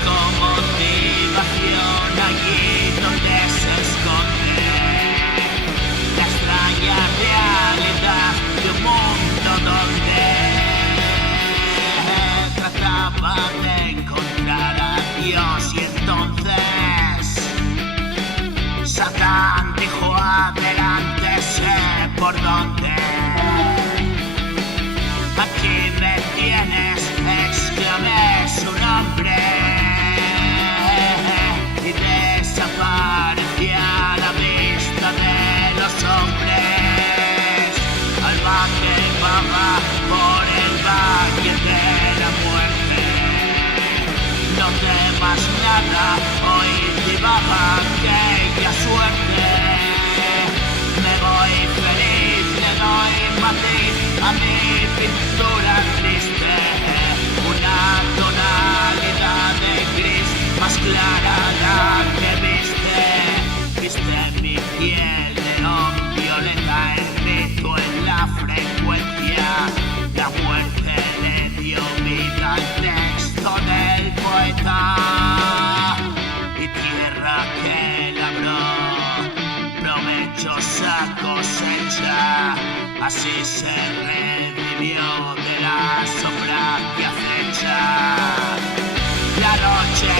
busco motivación allí donde se esconde la extraña realidad de un mundo donde trataba de encontrar a Dios, y entonces Satán dijo: adelante, sé por dónde. Aquí me tienes, exclamé su nombre, y desaparecí a la vista de los hombres. Alba que vaba por el valle de la muerte. No temas nada, hoy llevaba aquella suerte. Me voy feliz, le doy matiz a mi pintura triste, una tonalidad de gris más clara la que viste mi piel neón violeta, el grito en la frecuencia, la muerte le dio vida al texto del poeta, y tierra que labró provechosa cosecha, así se redimió de la sombra que acecha. La noche